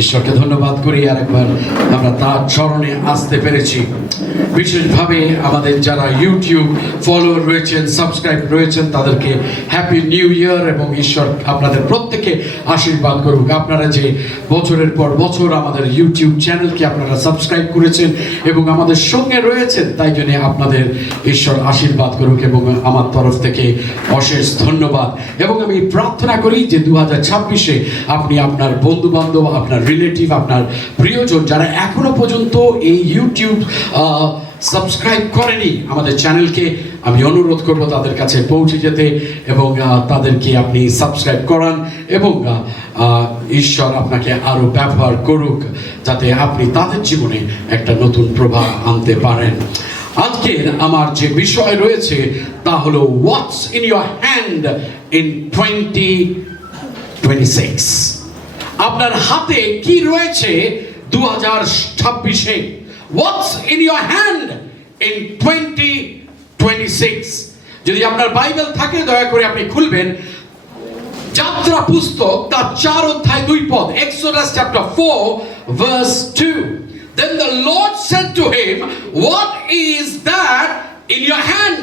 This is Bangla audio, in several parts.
ঈশ্বরকে ধন্যবাদ করি আরেকবার আমরা তার চরণে আসতে পেরেছি। বিশেষভাবে আমাদের যারা ইউটিউব ফলোয়ার রয়েছেন, সাবস্ক্রাইব রয়েছেন, তাদেরকে হ্যাপি নিউ ইয়ার এবং ঈশ্বর আপনাদের প্রত্যেককে আশীর্বাদ করুক। আপনারা যে বছরের পর বছর আমাদের ইউটিউব চ্যানেলকে আপনারা সাবস্ক্রাইব করেছেন এবং আমাদের সঙ্গে রয়েছেন, তাই জন্য আপনাদের ঈশ্বর আশীর্বাদ করুক এবং আমার তরফ থেকে অশেষ ধন্যবাদ। এবং আমি প্রার্থনা করি যে 2026-এ আপনি আপনার বন্ধু বান্ধব, আপনার রিলেটিভ, আপনার প্রিয়জন যারা এখনো পর্যন্ত এই ইউটিউব সাবস্ক্রাইব করেনি আমাদের চ্যানেলকে, আমি অনুরোধ করব তাদের কাছে পৌঁছে যেতে এবং তাদেরকে আপনি সাবস্ক্রাইব করান এবং ঈশ্বর আপনাকে আরো ব্যবহার করুক যাতে আপনি তাদের জীবনে একটা নতুন প্রভাব আনতে পারেন। আজকের আমার যে বিষয় রয়েছে তা হলো what's in your hand in 2026। আপনার হাতে কি রয়েছে 2026-এ? What's in your hand in 2026। যদি আপনার বাইবেল থাকে দয়া করে আপনি খুলবেন যাত্রা পুস্তক তার 4 অধ্যায় 2 পদ, Exodus chapter 4 verse 2. Then the Lord said to him, what is that in your hand?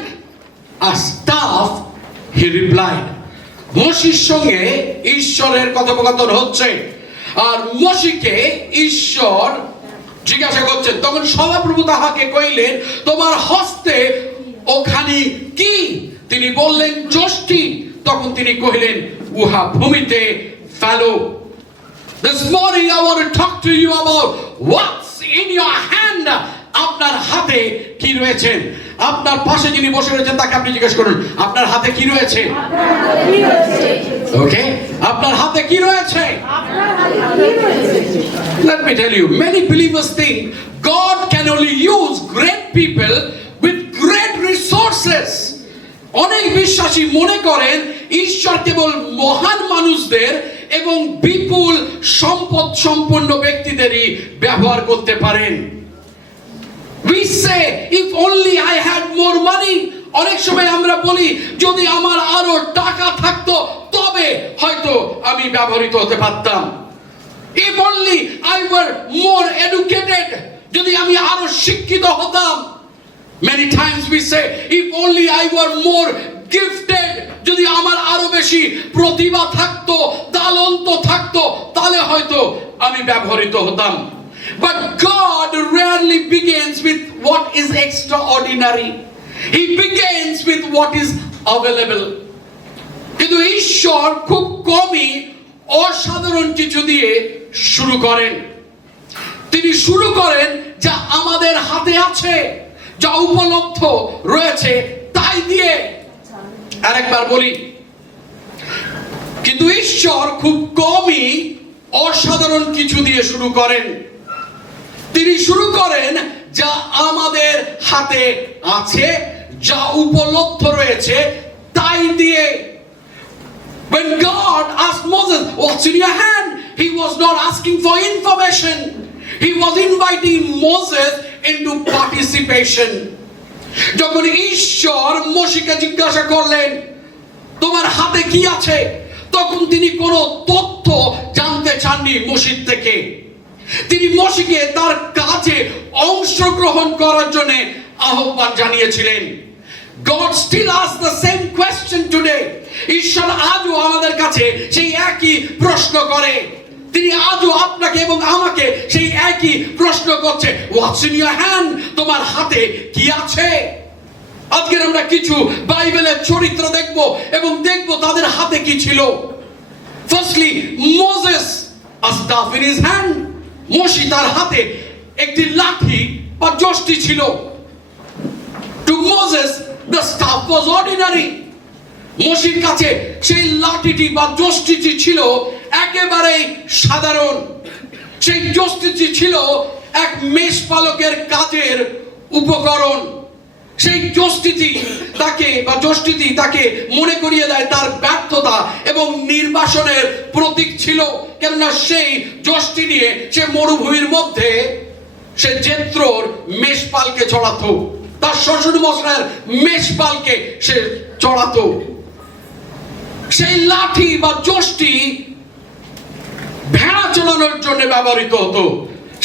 A staff, he replied. মোশির সঙ্গে ঈশ্বরের কথোপকথন হচ্ছে আর মোশিকে ঈশ্বর জিজ্ঞাসা করছেন। তখন সদাপ্রভু তাহাকে কইলেন, তোমার হস্তে ওখানে কি? তিনি বললেন, যষ্টি। তখন তিনি কহিলেন, উহা ভূমিতে ফেলো। This morning I want to talk to you about what's in your hand. আপনার হাতে কি রয়েছে? আপনার পাশে যিনি বসে রয়েছেন তাকে আপনি জিজ্ঞেস করুন, আপনার হাতে কি রয়েছে? ওকে, আপনার হাতে কি রয়েছে? Let me tell you, many believers think God can only use great people with great resources. অনেক বিশ্বাসী মনে করেন ঈশ্বর কেবল মহান মানুষদের এবং বিপুল সম্পদ সম্পন্ন ব্যক্তিদেরই ব্যবহার করতে পারেন। We say, if only I had more money. অনেক সময় আমরা বলি, যদি আমার আরো টাকা থাকতো তবে হয়তো আমি ব্যবহৃত হতে পারতাম। If only I were more educated. যদি আমি আরো শিক্ষিত হতাম। Many times we say, if only I were more gifted. যদি আমার আরো বেশি প্রতিভা থাকতো, তালন্ত থাকতো, তাহলে হয়তো আমি ব্যবহৃত হতাম। But God rarely begins with what is extraordinary. He begins with what is available. কিন্তু ঈশ্বর খুব কমই অসাধারণ কিছু দিয়ে শুরু করেন। তিনি শুরু করেন যা আমাদের হাতে আছে, যা উপলব্ধ রয়েছে তাই দিয়ে। আরেকবার বলি, কিন্তু ঈশ্বর খুব কমই অসাধারণ কিছু দিয়ে শুরু করেন। তিনি শুরু করেন যা আমাদের হাতে আছে, যা উপলব্ধ রয়েছে তাই দিয়ে। When God asked Moses, what's in your hand? He was not asking for information. He was inviting Moses into participation. যখন ঈশ্বর মোশিকে জিজ্ঞাসা করলেন, তোমার হাতে কি আছে? তখন তিনি কোনো তথ্য জানতে চাননি মোশির থেকে। তিনি মোশিকে তার কাজে অংশগ্রহণ করার জন্য আহ্বান জানিয়েছিলেন। God still asks the same question today. ঈশ্বর আজও আমাদের কাছে সেই একই প্রশ্ন করে। তিনি আজও আপনাকে এবং আমাকে সেই একই প্রশ্ন করছে, What's in your hand? তোমার হাতে কি আছে? আজকে আমরা কিছু বাইবেলের চরিত্র দেখব এবং দেখব তাদের হাতে কি ছিল। Firstly, Moses, a staff in his hand. মোশি তার হাতে একটি লাঠি বা যষ্টি ছিল। To Moses, the staff was ordinary. মোশির কাছে সেই লাঠিটি বা যষ্টিটি ছিল একেবারেই সাধারণ। সেই যষ্টিটি ছিল এক মেষপালকের কাজের উপকরণ। সেই যষ্টিটি তাকে মনে করিয়ে দেয় তার ব্যর্থতা এবং নির্বাসনের প্রতীক ছিল। কেননা সেই যষ্টি নিয়ে সে মরুভূমির মধ্যে সে জেত্রোর মেষপালকে চড়াতো, তার শ্বশুর মশাইয়ের মেষপালকে সে চড়াতো। সেই লাঠি বা যষ্টি ভেড়া চড়ানোর জন্য ব্যবহৃত হতো,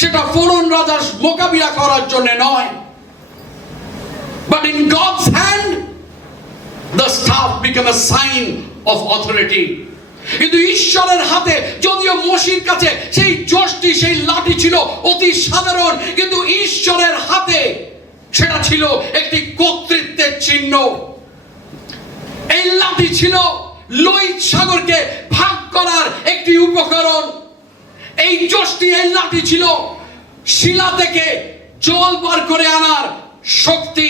সেটা ফোরন রাজার মোকাবিলা করার জন্য নয়। But in God's hand, the staff became a sign of authority. কিন্তু ঈশ্বরের হাতে, যদিও মোশির কাছে সেই যষ্টি, সেই লাঠি ছিল অতি সাধারণ, কিন্তু ঈশ্বরের হাতে সেটা ছিল একটি কর্তৃত্বের চিহ্ন। এই লাঠি ছিল লোহিত সাগরকে ভাগ করার একটি উপকরণ। এই যষ্টি, এই লাঠি ছিল শিলা থেকে জল বার করে আনার শক্তি।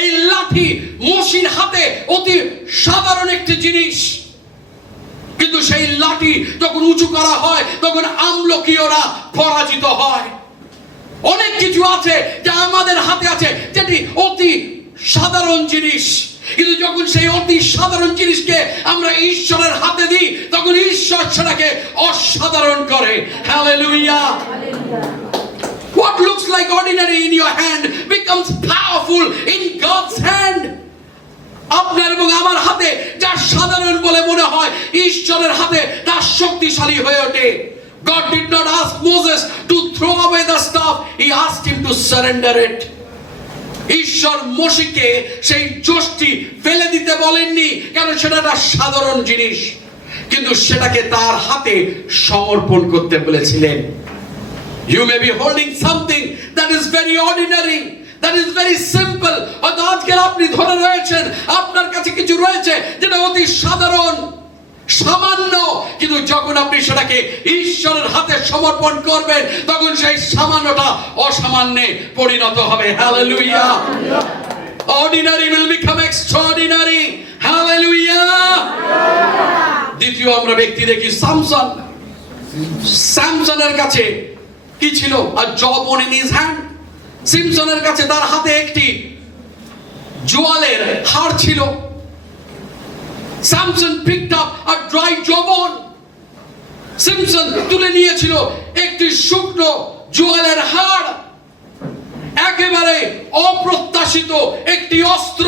এই লাঠি মোশির হাতে অতি সাধারণ একটি জিনিস, কিন্তু সেই লাঠি যখন উঁচু করা হয় তখন আমলকীয়রা পরাজিত হয়। অনেক কিছু আছে যা আমাদের হাতে আছে যেটি অতি সাধারণ জিনিস, কিন্তু যখন সেই অতি সাধারণ জিনিসকে আমরা ঈশ্বরের হাতে দিই তখন ঈশ্বর সেটাকে অসাধারণ করে। Hallelujah! What looks like ordinary in your hand becomes powerful in God's hand. আপনার এবং আমার হাতে যা সাধারণ বলে মনে হয়, ঈশ্বরের হাতে তা শক্তিশালী হয়ে ওঠে। God did not ask Moses to throw away the staff, he asked him to surrender it. ঈশ্বর মোশিকে সেই যষ্টি ফেলে দিতে বলেননি, কারণ সেটা একটা সাধারণ জিনিস, কিন্তু সেটাকে তার হাতে সমর্পণ করতে বলেছিলেন। You may be holding something that is very ordinary, that is very simple. হয়তো আজকে আপনি ধরে রয়েছেন, আপনার কাছে কিছু রয়েছে যেটা অতি সাধারণ, সামান্য, কিন্তু যখন আপনি সেটাকে ঈশ্বরের হাতে সমর্পণ করবেন তখন সেই সামান্যটা অসামান্যে পরিণত হবে। Hallelujah! Ordinary will become extraordinary. Hallelujah! দ্বিতীয় আমরা ব্যক্তি দেখি সামসন। স্যামসনের কাছে কি ছিল? a jawbone in his hand. সিমসনের কাছে তার হাতে একটি জোয়ালের হাড় ছিল। Samson picked up a dry jawbone. Simpson তুলে নিয়েছিল একটি শুকনো জোয়ালের হাড়, একেবারে অপ্রত্যাশিত একটি অস্ত্র,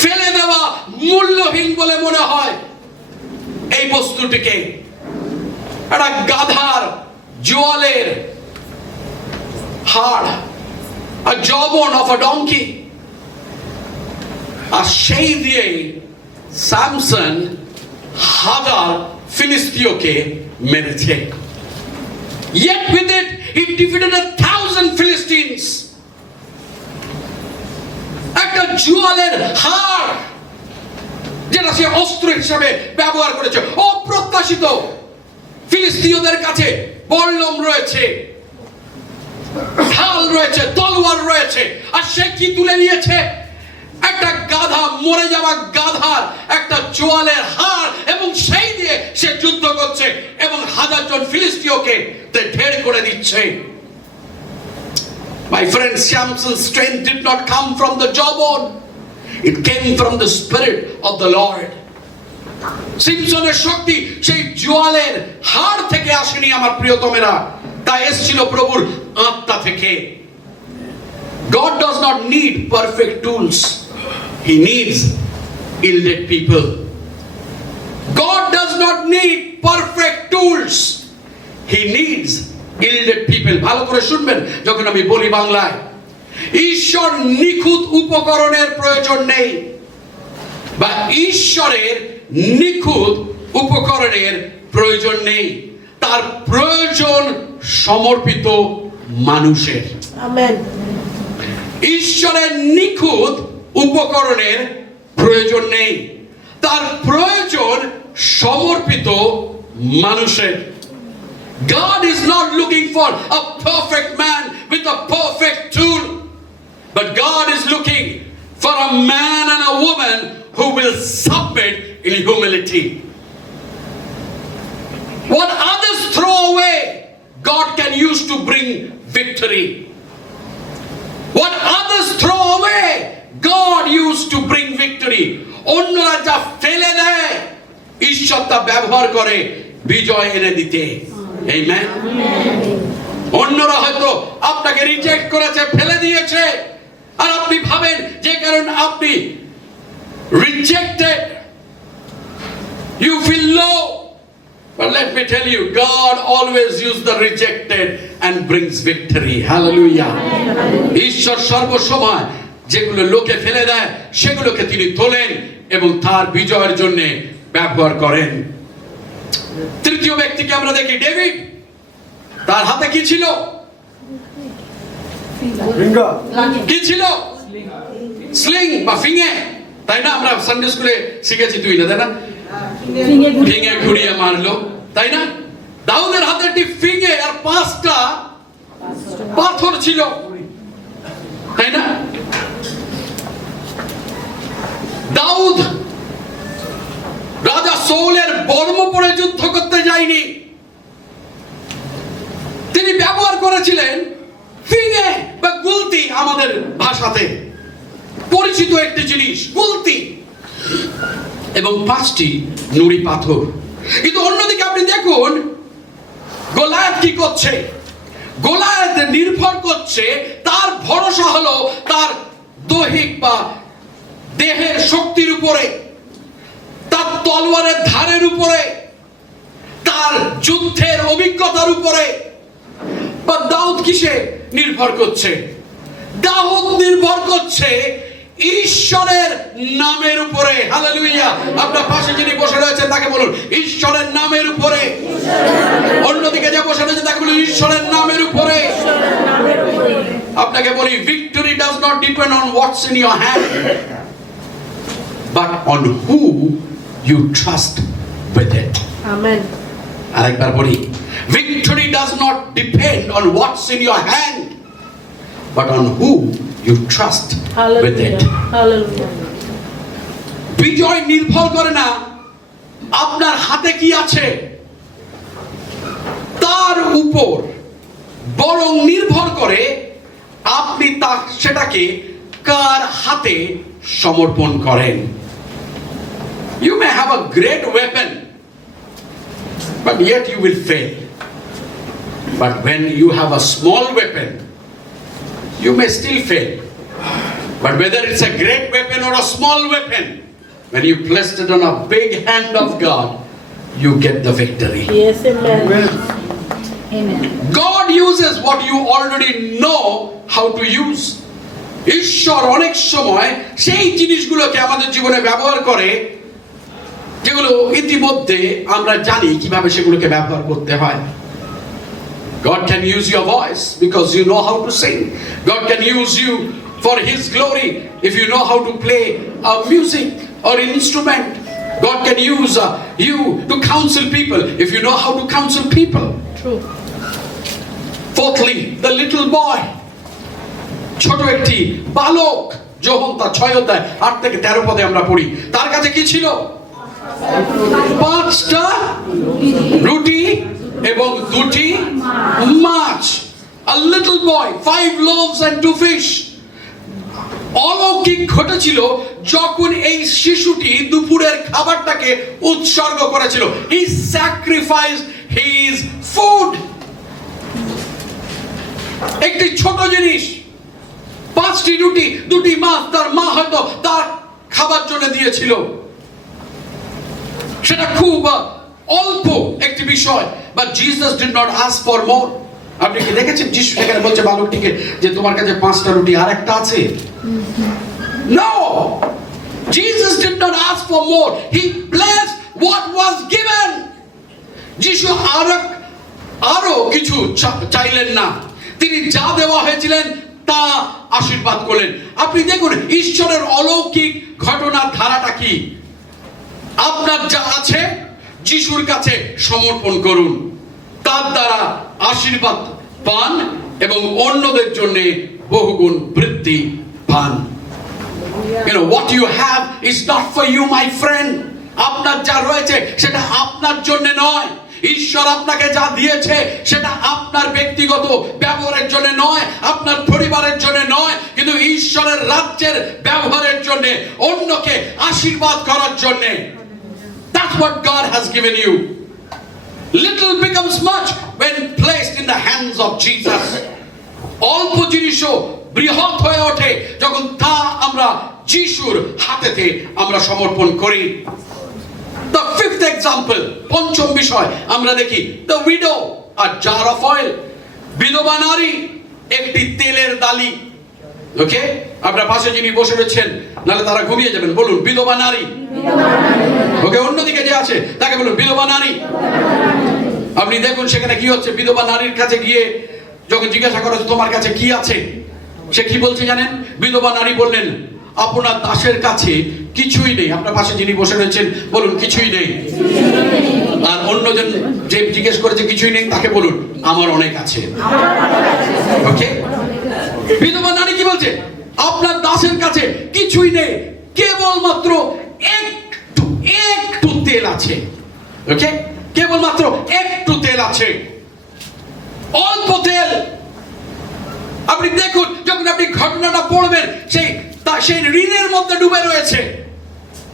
ফেলে দেওয়া মূল্যহীন বলে মনে হয় এই বস্তুটিকে। একটা গাধার জোয়ালের হাড়, a jawbone of a donkey, আর সেই দিয়ে স্যামসন হাজার ফিলিস্তীয়কে মেরেছে। Yet with it he defeated 1,000 Philistines. একটা জোয়ালের হাড় যেটা সে অস্ত্র হিসেবে ব্যবহার করেছে, অপ্রত্যাশিত। ফিলিস্তীয়দের কাছে বল্লম রয়েছে, ঢাল রয়েছে, তলোয়ার রয়েছে, আর সে কি তুলে নিয়েছে? একটা গাধা, মরে যাওয়া গাধার একটা জোয়ালের হাড়, এবং সেই দিয়ে সে যুদ্ধ করছে এবং হাজারজন ফিলিস্তীয়কে ঢের করে দিচ্ছে। My friend, Samson's strength did not come from the jawbone, it came from the spirit of the Lord. সিমসনের শক্তি সেই জোয়ালের হাড় থেকে আসেনি আমার প্রিয়তমেরা, তা এসেছিল প্রভুর আত্মা থেকে। God does not need perfect tools, he needs yielded people. God does not need perfect tools, he needs yielded people. ভালো করে শুনবেন যখন আমি বলি বাংলায়। ঈশ্বর নিখুঁত উপকরণের প্রয়োজন নেই, বা ঈশ্বরের নিখুঁত উপকরণের প্রয়োজন নেই, তার প্রয়োজন সমর্পিত মানুষের। আমেন। ঈশ্বরের নিখুঁত উপকরণের প্রয়োজন নেই, তার প্রয়োজন সমর্পিত মানুষের। God is not looking for a perfect man with a perfect tool, but God is looking for a man and a woman who will submit in humility. What others throw away, God can use to bring victory. What others throw away, God used to bring victory. অন্যরা যা ফেলে দেয়, ঈশ্বর তা ব্যবহার করে বিজয় এনে দিতে। আমেন। অন্যরা হয়তো আপনাকে রিজেক্ট করেছে, ফেলে দিয়েছে, আর আপনি ভাবেন যে কারণ আপনি rejected, you feel low. But let me tell you, God always uses the rejected and brings victory. Hallelujah. ঈশ্বর সর্বসময় যেগুলো লোকে ফেলে দেয় সেগুলোকে তিনি তোলেন এবং তার বিজয়ের জন্য ব্যবহার করেন। তৃতীয় ব্যক্তিকে আমরা দেখি, ডেভিড। তার হাতে কি ছিল? কি ছিল? স্লিং বা ফিঙে, তাই না? আমরা সানডে স্কুলে শিখেছি, তুই না, তাই না? ফিঙে ঘুরিয়ে মারলো, তাই না? দাউদের হাতে একটি ফিঙে আর 5টা পাথর ছিল, তাই না? দাউদ রাজা সাউলের বর্ম পরে যুদ্ধ করতে যায়নি, তিনি ব্যবহার করেছিলেন ফিঙে বা গুলতি। আমাদের ভাষাতে পরিচিত একটি জিনিস গুলতি, এবং 5টি নুড়ি পাথর। কিন্তু অন্যদিকে আপনি দেখুন গোলায়াত কি করছে। গোলায়াত নির্ভর করছে, তার ভরসা হলো তার দৈহিক বা দেহের শক্তির উপরে, তার তলোয়ারের ধারের উপরে, তার যুদ্ধের অভিজ্ঞতার উপরে। বা দাউদ কিসে নির্ভর করছে? দাউদ নির্ভর করছে ঈশ্বরের নামের উপরে। হালেলুয়া। আপনার পাশে যিনি বসে রয়েছেন তাকে বলুন, ঈশ্বরের নামের উপরে। অন্যদিকে যে বসে রয়েছে তাকে বলুন, ঈশ্বরের নামের উপরে। আপনাকে বলি, victory does not depend on what's in your hand, but on who you trust with it. Amen. আরেকবার বলি, victory does not depend on what's in your hand, but on who you trust with it. Hallelujah. বিজয় নির্ভর করে না আপনার হাতে কি আছে তার উপর, বরং নির্ভর করে আপনি সেটাকে কার হাতে সমর্পণ করেন। You may have a great weapon, but yet you will fail. But when you have a small weapon, you may still fail. But whether it's a great weapon or a small weapon, when you placed it on a big hand of God, you get the victory. Yes, amen. Amen. God uses what you already know how to use. ঈশ্বর অনেক সময় সেই জিনিসগুলোকে আমাদের জীবনে ব্যবহার করে যেগুলো ইতিমধ্যে আমরা জানি কিভাবে সেগুলোকে ব্যবহার করতে হয়। God can use your voice because you know how to sing. God can use you for His glory if you know how to play music or instrument. God can use you to counsel people if you know how to counsel people. True. Fourthly, the little boy. ছোট একটি বালক, যখন তার 6 অধ্যায় 8 থেকে 13 পদে আমরা পড়ি, তার কাছে কি ছিল? 5টা রুটি এবং 2টি মাছ। A little boy, 5 loaves and 2 fish. অলৌকিক ঘটেছিল যখন এই শিশুটি দুপুরের খাবারটাকে উৎসর্গ করেছিল। He sacrificed his food. একটি ছোট জিনিস, 5টি রুটি 2টি মাছ, তার মা হয়তো তার খাবার জন্য দিয়েছিল। সেটা খুব অল্প একটি বিষয়, but Jesus did not ask for more. আপনি কি দেখেছেন যিশু সেখানে বলছে বালকটিকে যে তোমার কাছে 5টা রুটি আর একটা আছে? No, Jesus did not ask for more. He blessed what was given. যিশু আরো কিছু চাইলেন না, তিনি যা দেওয়া হয়েছিলেন তা আশীর্বাদ করলেন। আপনি দেখুন ঈশ্বরের অলৌকিক ঘটনার ধারাটা কি। আপনার যা আছে যিশুর কাছে সমর্পণ করুন, তার দ্বারা আশীর্বাদ পান এবং অন্যদের জন্য বহুগুণ বৃদ্ধি পান। You know what you have is not for you, my friend. আপনার যা রয়েছে সেটা আপনার জন্য নয়। ঈশ্বর আপনাকে যা দিয়েছে সেটা আপনার ব্যক্তিগত ব্যবহারের জন্য নয়, আপনার পরিবারের জন্য নয়, কিন্তু ঈশ্বরের রাজ্যের ব্যবহারের জন্য, অন্যকে আশীর্বাদ করার জন্য। That's what God has given you. Little becomes much when placed in the hands of Jesus. অল্প জিনিসও বৃহৎ হয়ে ওঠে যখন তা আমরা যিশুর হাতেতে আমরা সমর্পণ করি। The fifth example, পঞ্চম বিষয় আমরা দেখি, the widow, a jar of oil. বিধবা নারী একটি তেলের ডালি। ওকে, আপনার পাশে যিনি বসে রয়েছেন, নাহলে তারা ঘুমিয়ে যাবেন, বলুন বিধবা নারী। ওকে, অন্যদিকে যে আছে তাকে বলুন বিধবা নারী। আপনি দেখুন সেখানে কি হচ্ছে। বিধবা নারীর কাছে গিয়ে যখন জিজ্ঞাসা করা হচ্ছে তোমার কাছে কি আছে, সে কি বলছে জানেন? বিধবা নারী বললেন, আপনার দাসের কাছে কিছুই নেই। আপনার পাশে যিনি বসে রয়েছেন বলুন কিছুই নেই। আর অন্যজন যে জিজ্ঞেস করেছে কিছুই নেই তাকে বলুন আমার অনেক আছে। ওকে, বিধবা নারী কি বলছে? আপনার দাসের কাছে কিছুই নেই, কেবলমাত্র একটু তেল আছে। ওকে, কেবলমাত্র একটু তেল আছে, অল্প তেল। আপনি দেখুন যখন আপনি ঘটনাটা পড়বেন, সেই ঋণের মধ্যে ডুবে রয়েছে।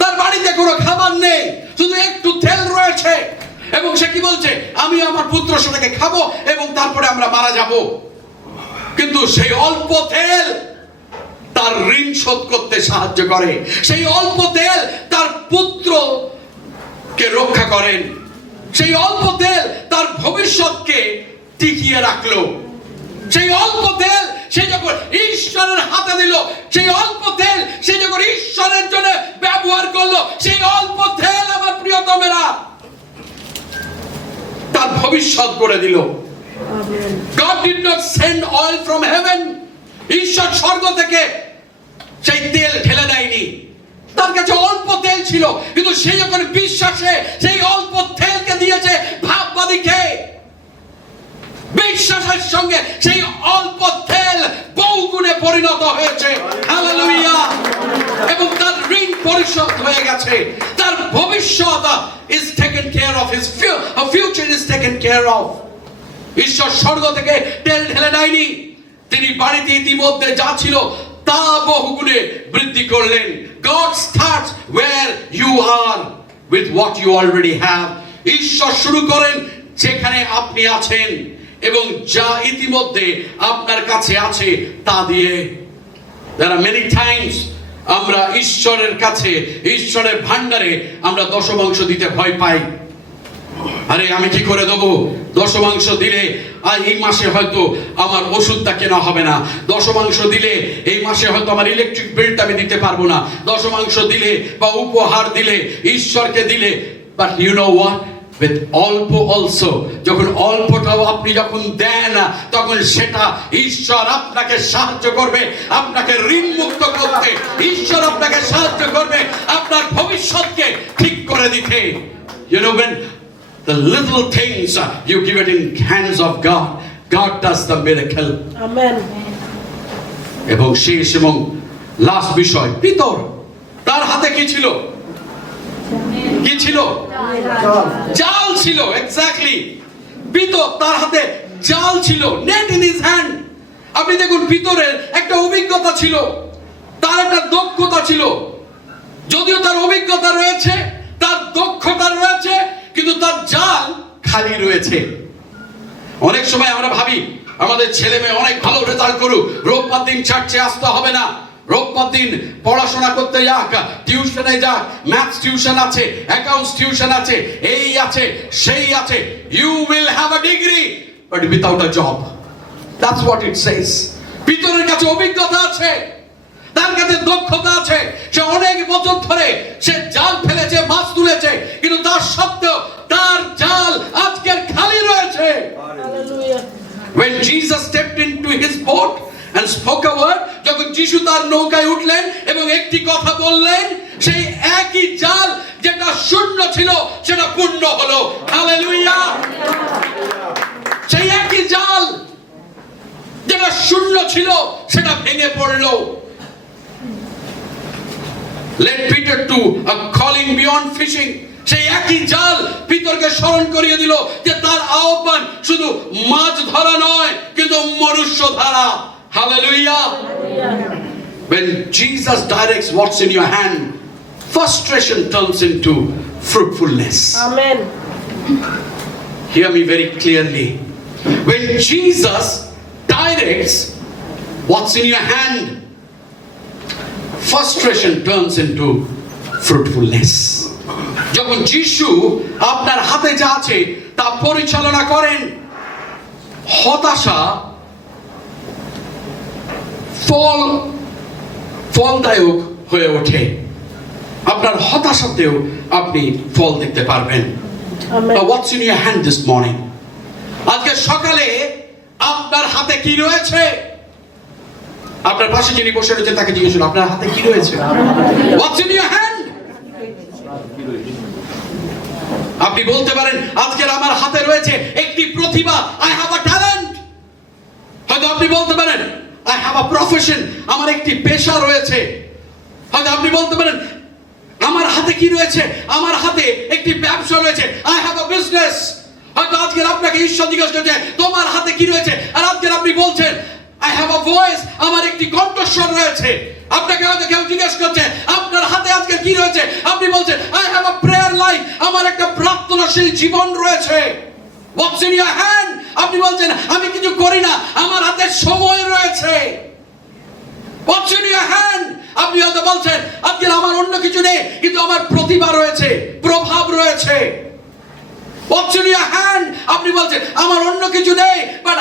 তার বাড়িতে কোনো খাবার নেই, শুধু একটু তেল রয়েছে। এবং সে কি বলছে? আমি আমার পুত্র সেটাকে খাবো এবং তারপরে আমরা মারা যাব। কিন্তু সেই অল্প তেল তার ঋণ শোধ করতে সাহায্য করে। সেই অল্প তেল তার পুত্রকে রক্ষা করেন। সেই অল্প তেল তার ভবিষ্যৎকে টিকিয়ে রাখলো। সেই অল্প তেল সে যখন ঈশ্বরের হাতে দিল, সেই অল্প তেল সে যখন ঈশ্বরের জন্য ব্যবহার করলো, সেই অল্প তেল আমার প্রিয়তমেরা তার ভবিষ্যৎ করে দিল। God did not send oil from heaven. ঈশ্বর স্বর্গ থেকে সেই তেল ঢেলে দেয়নি। তার কাছে অল্প তেল ছিল, কিন্তু সে যখন বিশ্বাসে সেই অল্প তেলকে দিয়েছে ভাববাদীকে, বিশ্বাসের সঙ্গে সেই অল্প তেল বহুগুণে পরিণত হয়েছে। হালেলুয়া! এবং তার ঋণ পরিশোধ হয়ে গেছে। তার ভবিষ্যৎ is taken care of, his future is taken care of. ঈশ্বর স্বর্গ থেকে তেল ঢেলে দেয়নি, তিনি বাড়িতে ইতিমধ্যে যা ছিল তা বহুগুণে বৃদ্ধি করলেন। God starts where you are with what you already have. ঈশ্বর শুরু করেন যেখানে আপনি আছেন এবং যা ইতিমধ্যে আপনার কাছে আছে তা দিয়ে। There are many times আমরা ঈশ্বরের কাছে, ঈশ্বরের ভান্ডারে আমরা দশমাংশ দিতে ভয় পাই। আরে আমি কি করে দেবো? দশমাংশ দিলে এই মাসে হয়তো আমার ওষুধটা কেনা হবে না। দশমাংশ দিলে এই মাসে হয়তো আমার ইলেকট্রিক বিলটা আমি দিতে পারবো না। দশমাংশ দিলে বা উপহার দিলে, ঈশ্বরকে দিলে। But you know what? with অল্প also, যখন অল্পটাও আপনি যখন দেন, তখন সেটা ঈশ্বর আপনাকে সাহায্য করবে আপনাকে ঋণ মুক্ত করতে। ঈশ্বর আপনাকে সাহায্য করবে আপনার ভবিষ্যৎকে ঠিক করে দিতে। You know, when the little things you give it in hands of God, God does the miracle. Amen. এবং শেষ এবং লাস্ট বিষয়, পিতর, তার হাতে কি ছিল? কি ছিল? জাল ছিল। এক্স্যাক্টলি, পিতর তার হাতে জাল ছিল, নেট ইন হিজ হ্যান্ড। আপনি দেখুন পিতরের একটা অভিজ্ঞতা ছিল, তার একটা দক্ষতা ছিল। যদিও তার অভিজ্ঞতা রয়েছে, তার দক্ষতা রয়েছে, কিন্তু তার জাল খালি রয়েছে। অনেক সময় আমরা ভাবি আমাদের ছেলে মেয়ে অনেক ভালো রেজাল্ট করুক, রোববার দিন চার্চে আসতে হবে না, রোববার দিন পড়াশোনা করতে যাক, টিউশনে যাক, ম্যাথস টিউশন আছে, অ্যাকাউন্টস টিউশন আছে, এই আছে সেই আছে। You will have a degree but without a job. That's what it says. পিতরের কাছে অভিজ্ঞতা আছে, তার কাছে দক্ষতা আছে, সে অনেক বছর ধরে সে জাল ফেলেছে, মাছ তুলেছে, কিন্তু তার সত্ত্বেও তার জাল আজকের খালি রয়েছে। Hallelujah. When Jesus stepped into his boat and spoke a word, যখন যিশু তার নৌকায় উঠলেন এবং একটি কথা বললেন, সেই একই জাল যেটা শূন্য ছিল সেটা পূর্ণ হলো। হালেলুয়া! সেই একই জাল যেটা শূন্য ছিল সেটা ভেঙে পড়লো। Led Peter to a calling beyond fishing. সেই একই জাল পিতরকে স্মরণ করিয়ে দিল যে তার আহ্বান শুধু মাছ ধরা নয়, কিন্তু মনুষ্য ধরা। Hallelujah! When Jesus directs what's in your hand, frustration turns into fruitfulness. Amen. hear me very clearly. When Jesus directs what's in your hand, frustration turns into fruitfulness. যখন যিশু আপনার হাতে যা আছে তা পরিচালনা করেন, হতাশা ফলদায়ক হয়ে ওঠে। আপনার হতাশাতেও আপনি ফল দেখতে পারবেন। What's in your hand this morning? আজকে সকালে আপনার হাতে কি রয়েছে? আপনার পাশে যিনি বসে রয়েছে তাকে জিজ্ঞেস করুন, আপনার হাতে কি রয়েছে? What's in your hand? আপনি বলতে পারেন, আজকের আমার হাতে রয়েছে একটি প্রতিভা, I have a talent. হয়তো আপনি বলতে পারেন, I have a profession, আমার একটি পেশা রয়েছে। হয়তো আপনি বলতে পারেন, আমার হাতে কি রয়েছে? আমার হাতে একটি ব্যবসা রয়েছে, I have a business. হয়তো আজকের আপনাকে ঈশ্বর জিজ্ঞেস করছে, তোমার হাতে কি রয়েছে? আর আজকের আপনি বলছেন, I have a voice, আমার একটি কণ্ঠস্বর রয়েছে। আপনাকে হয়তো কেউ জিজ্ঞেস করছে, আপনার হাতে আজকে কি রয়েছে? আপনি বলছেন, I have a prayer life, আমার একটা প্রার্থনাশীল জীবন রয়েছে। What's in your hand? আপনি বলছেন, আমি কিছু করি না, আমার হাতে সময় রয়েছে। What's in your hand? আপনি হয়তো বলছেন, আজকে আমার অন্য কিছু নেই, কিন্তু আমার প্রতিভা রয়েছে, প্রভাব রয়েছে। What's in your hand? আপনি বলছেন, আমার অন্য কিছু নেই, but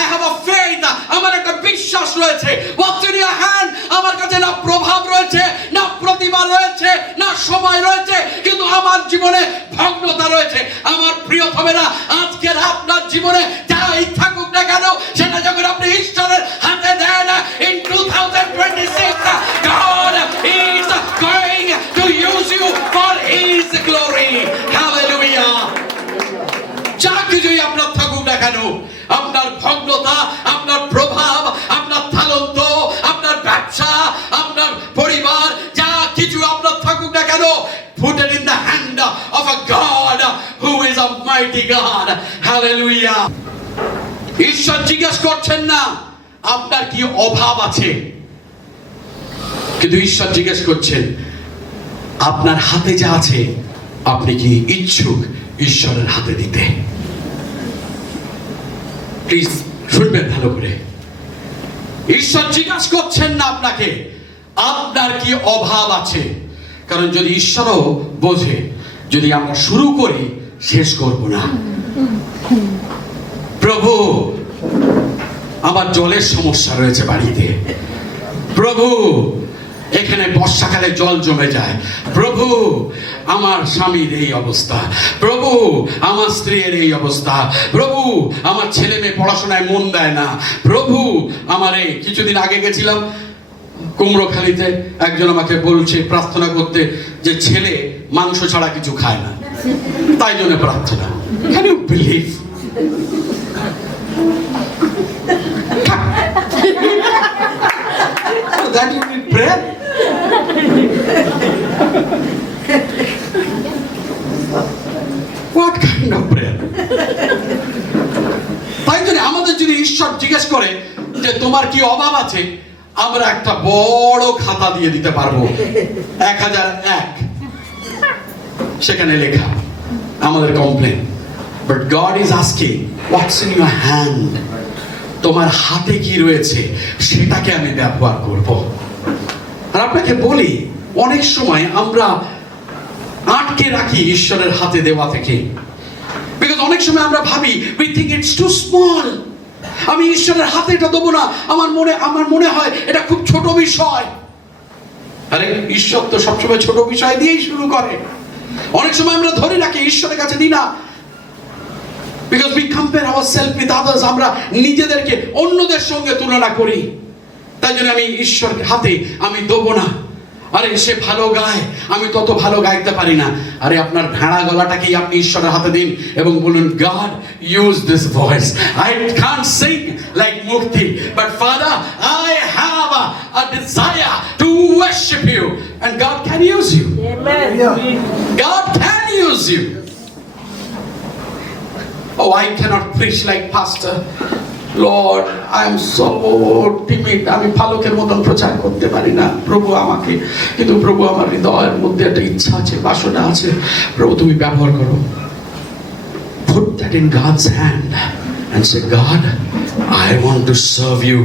I have a faith, আমার একটা বিশ্বাস রয়েছে। What's in your hand? আমার কাছে না প্রভাব রয়েছে, না প্রতিভা রয়েছে, না সময় রয়েছে, কিন্তু আমার জীবনে ভগ্নতা রয়েছে। আমার প্রিয়তমেরা, আজকের আপনার জীবনে যাই থাকুক না কেন, সেটা যখন আপনি ঈশ্বরের হাতে দেন, in 2026 God is going to use you for His glory. Hallelujah. যা কিছুই আপনার থাকুক না কেন, আপনার ভগ্নতা, আপনার প্রভাব, আপনার তালন্ত, আপনার ব্যবসা, আপনার পরিবার, যা কিছু আপনার থাকুক না কেন, put it in the hand of a God who is a mighty God. Hallelujah. ঈশ্বর জিজ্ঞেস করছেন না আপনার কি অভাব আছে, কিন্তু ঈশ্বর জিজ্ঞেস করছেন আপনার হাতে যা আছে আপনি কি ইচ্ছুক ঈশ্বরের হাতে দিতে? প্লিজ শুনবেন ভালো করে। ঈশ্বর জিজ্ঞাসা করছেন না আপনাকে আপনার কি অভাব আছে, কারণ যদি ঈশ্বরও বোঝে যদি আমরা শুরু করি শেষ করব না। প্রভু, আমার জলের সমস্যা রয়েছে বাড়িতে। প্রভু, এখানে বর্ষাকালে জল জমে যায়। প্রভু, আমার স্বামীর এই অবস্থা। প্রভু, আমার স্ত্রীর এই অবস্থা। প্রভু, আমার ছেলে মেয়ে পড়াশোনায় মন দেয় না। প্রভু, আমার এই কিছুদিন আগে গেছিলাম কুমড়োখালিতে, একজন আমাকে বলছে প্রার্থনা করতে যে ছেলে মাংস ছাড়া কিছু খায় না, তাই জন্য প্রার্থনা। Can you believe? That you need prayer? What kind of prayer? তাই জন্য আমাদের যদি ঈশ্বর জিজ্ঞেস করে যে তোমার কি অভাব আছে, আমরা একটা বড় খাতা দিয়ে দিতে পারবো, 1001, সেখানে লেখা আমাদের complain. But God is asking, what's in your hand? তোমার হাতে কি রয়েছে সেটাকে আমি ব্যবহার করব। আর আপনাকে বলি, অনেক সময় আমরা আটকে রাখি ঈশ্বরের হাতে দেওয়া থেকে, বিকজ অনেক সময় আমরা ভাবি we think it's too small, আমি ঈশ্বরের হাতে এটা দেবো না, আমার মনে হয় এটা খুব ছোট বিষয়। আরে ঈশ্বর তো সবসময় ছোট বিষয় দিয়েই শুরু করে। অনেক সময় আমরা ধরে রাখি ঈশ্বরের কাছে দিই না, because we compare ourselves with others, আমরা নিজেদেরকে অন্যদের সঙ্গে তুলনা করি। তাই জন্য আমি ঈশ্বরের হাতে আমি দেবো না। আরে সে ভালো গায়, আমি তত ভালো গাইতে পারি না। আরে আপনার ভেড়া গলাটাকেই আপনি ঈশ্বরের হাতে দিন এবং বলুন, God use this voice. I can't sing like Mukti, but Father, I have a desire to worship you, and God can use you. Amen. God can use you. Oh, I cannot preach like pastor. Lord, I am so timid. আমি পালকের মতন প্রচার করতে পারি না। প্রভু আমাকে, কিন্তু প্রভু আমার হৃদয়ের মধ্যে একটা ইচ্ছা আছে, বাসনা আছে। প্রভু তুমি ব্যবহার করো। put that in God's hand and say, God, I want to serve you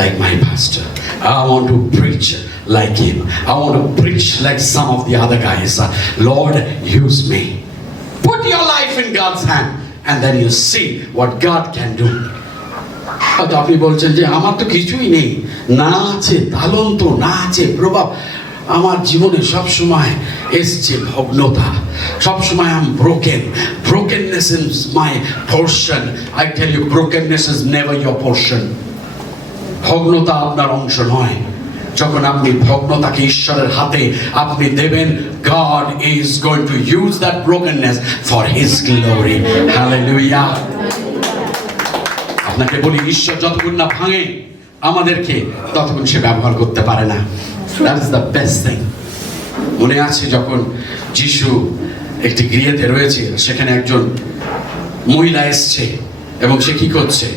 like my pastor. I want to preach like him. I want to preach like some of the other guys. Lord, use me. Put your life in God's hand and then you see what God can do. হয়তো আপনি বলছেন যে আমার তো কিছুই নেই, না আছে তালন্ত, না আছে প্রভাব, আমার জীবনে সব সময় এসছে ভগ্নতা, সব সময় I am broken, brokenness is my portion. I tell you, brokenness is never your portion. ভগ্নতা আপনার অংশ নয়। যখন আপনি ভগ্নতাকে ঈশ্বরের হাতে আপনি দেবেন, God is going to use that brokenness for his glory. Hallelujah. আপনাকে বলি, ঈশ্বর যতক্ষণ না ভাঙে আমাদেরকে ততক্ষণ সে ব্যবহার করতে পারে না। That is the best thing. মনে আছে যখন যিশু একটি গৃহেতে রয়েছে, সেখানে একজন মহিলা এসছে এবং সে কি করছে,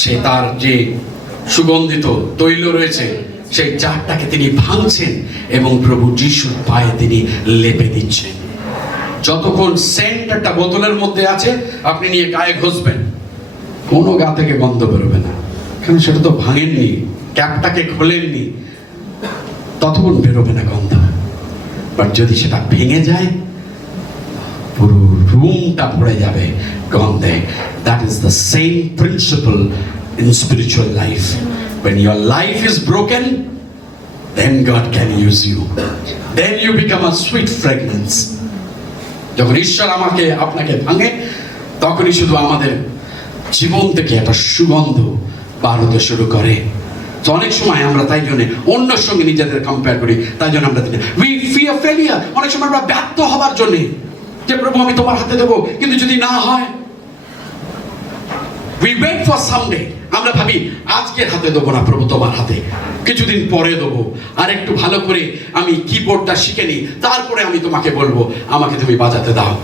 সে তার যে সুগন্ধিত তৈল রয়েছে সেই জারটাকে তিনি ভাঙছেন এবং প্রভু যিশুর পায়ে তিনি লেপে দিচ্ছেন। যতক্ষণ সেন্ট একটা বোতলের মধ্যে আছে আপনি নিয়ে গায়ে ঘষবেন, কোনো গা থেকে গন্ধ বেরোবে না, কারণ সেটা তো ভাঙেননি, ক্যাপটাকে খোলেননি, ততক্ষণ বেরোবে না গন্ধ। বাট যদি সেটা ভেঙে যায়, পুরো রুমটা ভরে যাবে গন্ধে। That is the same principle in spiritual life. When your life is broken, then God can use you. Then you become a sweet fragrance. যখন ঈশ্বর আমাকে আপনাকে ভাঙে, তখনই শুধু আমাদের জীবন থেকে একটা সুগন্ধ বার হতে শুরু করে। তো অনেক সময় আমরা তাই জন্য অন্যের সঙ্গে নিজেদের কম্পেয়ার করি, তাই জন্য আমরা we fear failure। অনেক সময় আমরা ব্যর্থ হবার জন্য, যে প্রভু আমি তোমার হাতে দেবো, কিন্তু যদি না হয়, we wait for someday। আমরা ভাবি আজকের হাতে দেবো না প্রভু, তোমার হাতে কিছুদিন পরে দেবো, আর একটু ভালো করে আমি কিবোর্ডটা শিখে নিই, তারপরে আমি তোমাকে বলবো আমাকে তুমি বাজাতে দাও,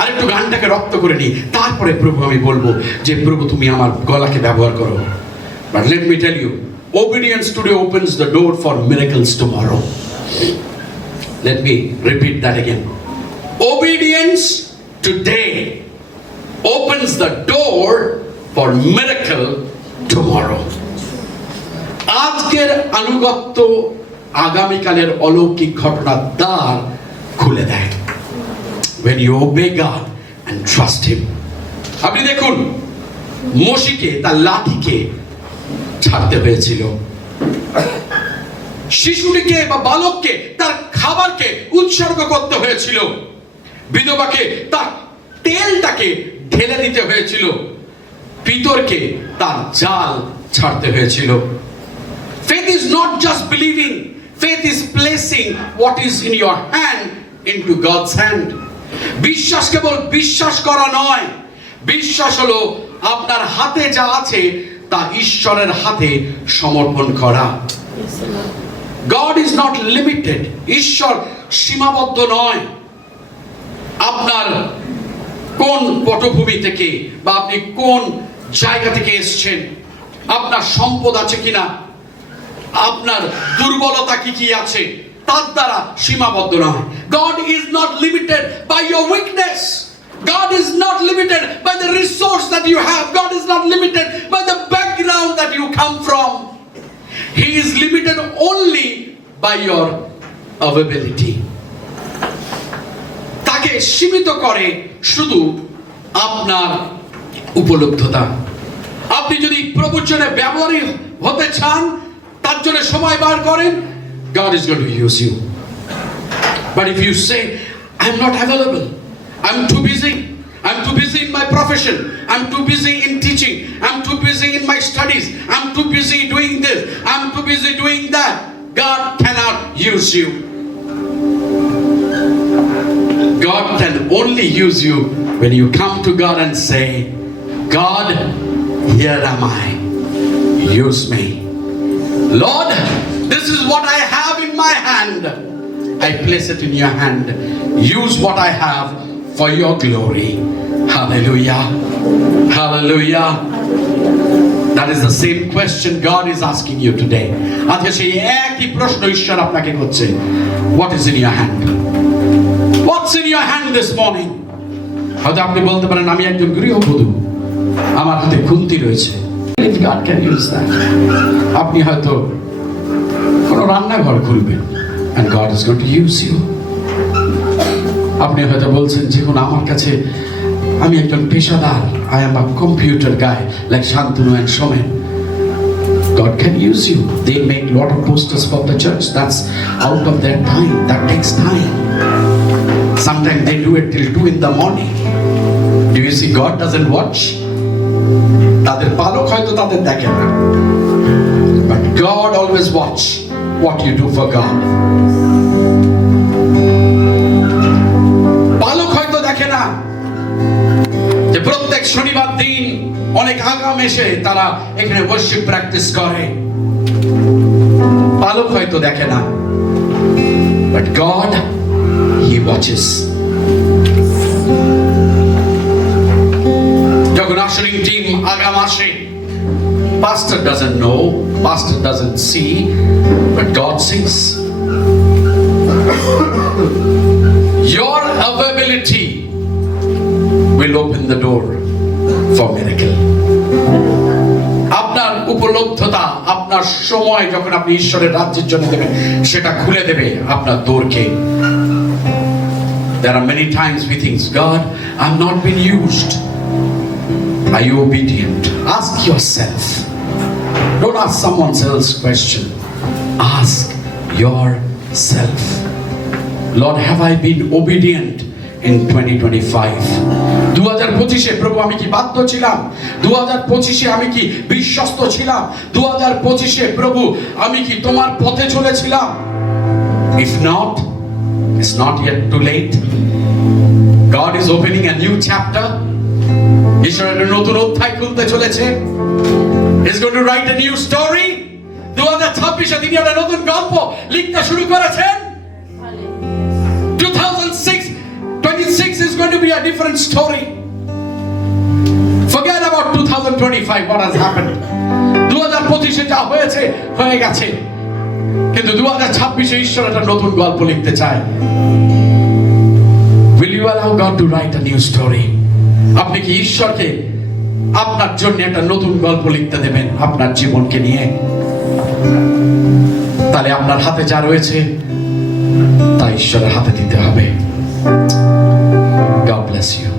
আর একটু গানটাকে রপ্ত করে নিই, তারপরে প্রভু আমি বলবো যে প্রভু তুমি আমার গলাকে ব্যবহার করো। But let me tell you, obedience today opens the door for miracles tomorrow. Let me repeat that again. Obedience today opens the door for miracle tomorrow. আজকের আনুগত্য আগামীকালের অলৌকিক ঘটনার দ্বার খুলে দেয়। When you obey God and trust him. আপনি দেখুন, মোশিকে তার লাঠিকে ছাড়তে হয়েছিল, শিশুটিকে বা বালককে তার খাবারকে উৎসর্গ করতে হয়েছিল, বিধবাকে তার তেলটাকে ঢেলে দিতে হয়েছিল, পিতরকে তার জাল ছাড়তে হয়েছিল। Faith is not just believing, faith is placing what is in your hand into God's hand. বিশ্বাস কেবল বিশ্বাস করা নয়, বিশ্বাস হলো আপনার হাতে যা আছে তা ঈশ্বরের হাতে সমর্পণ করা। God is not limited. ঈশ্বর সীমাবদ্ধ নয়। আপনার কোন পটভূমি থেকে বা আপনি কোন জায়গা থেকে এসেছেন, আপনার সম্পদ আছে কিনা, আপনার দুর্বলতা কি কি আছে, তার দ্বারা সীমাবদ্ধ নয়। God is not limited by your weakness. God is not limited by the resource that you have. God is not limited by the background that you come from. He is limited only by your availability. তাকে সীমিত করে শুধু আপনার উপলব্ধতা। আপনি যদি প্রভুর জন্য ব্যবহারী হতে চান, তার জন্য সময় বার করেন, God is going to use you. But if you say, I'm not available, I'm too busy, I'm too busy in my profession, I'm too busy in teaching, I'm too busy in my studies, I'm too busy doing this, I'm too busy doing that, God cannot use you. God can only use you when you come to God and say, God, here am I, use me. Lord, this is what I have in my hand, I place it in your hand, use what I have for your glory. Hallelujah, hallelujah. That is the same question God is asking you today. আজকে সেই একই প্রশ্ন ঈশ্বর আপনাকে করছে। What is in your hand? What's in your hand this morning? হয়তো আপনি বলতে পারেন আমি একজন গৃহবধূ, আমার হাতে খুন্তি রয়েছে। If God can use that, আপনি হয়তো কোনো রান্নাঘর খুলবেন and God is going to use you. আপনি হয়তো বলছেন দেখুন আমার কাছে আমি একজন পেশাদার, I am a computer guy like Shantanu and Shomen. God can use you. They make lot of posters for the church. That's out of their time. That takes time. Sometimes they do it till 2 in the morning. Do you see God doesn't watch? তাদের পালক হয়তো তাদের দেখে না, but God always watch what you do for God. পালক হয়তো দেখে না যে প্রত্যেক শনিবার দিন অনেক আগাম এসে তারা এখানে worship প্র্যাকটিস করে। পালক হয়তো দেখে না, but God, He watches. যখন ushering team আগাম আসে, pastor doesn't know, pastor doesn't see, but God sees. Your availability will open the door for miracle. আপনার উপলব্ধতা, আপনার সময় যখন আপনি ঈশ্বরের রাজ্যের জন্য দেবেন, সেটা খুলে দেবে আপনার দোরকে। There are many times we think, God, I'm not being used. Are you obedient? Ask yourself. Don't ask someone else's question. Ask yourself. Lord, have I been obedient in 2025? 2025 প্রভু আমি কি বাধ্য ছিলাম? 2025 আমি কি বিশ্বস্ত ছিলাম? 2025 প্রভু আমি কি তোমার পথে চলেছিলাম? If not, it's not yet too late. God is opening a new chapter. ঈশ্বরের নতুন অধ্যায় খুলতে চলেছে। He's going to write a new story. 2026 তিনি একটা নতুন গল্প লিখতে শুরু করেছেন। 2026 is going to be a different story. Forget about 2025, what has happened. 2025 যা হয়েছে হয়ে গেছে, কিন্তু 2026 ঈশ্বর একটা নতুন গল্প লিখতে চায়। Will you allow God to write a new story? আপনি কি ঈশ্বরকে আপনার জন্য একটা নতুন গল্প লিখতে দেবেন আপনার জীবনকে নিয়ে? তাহলে আপনার হাতে যা রয়েছে তা ঈশ্বরের হাতে দিতে হবে। God bless you.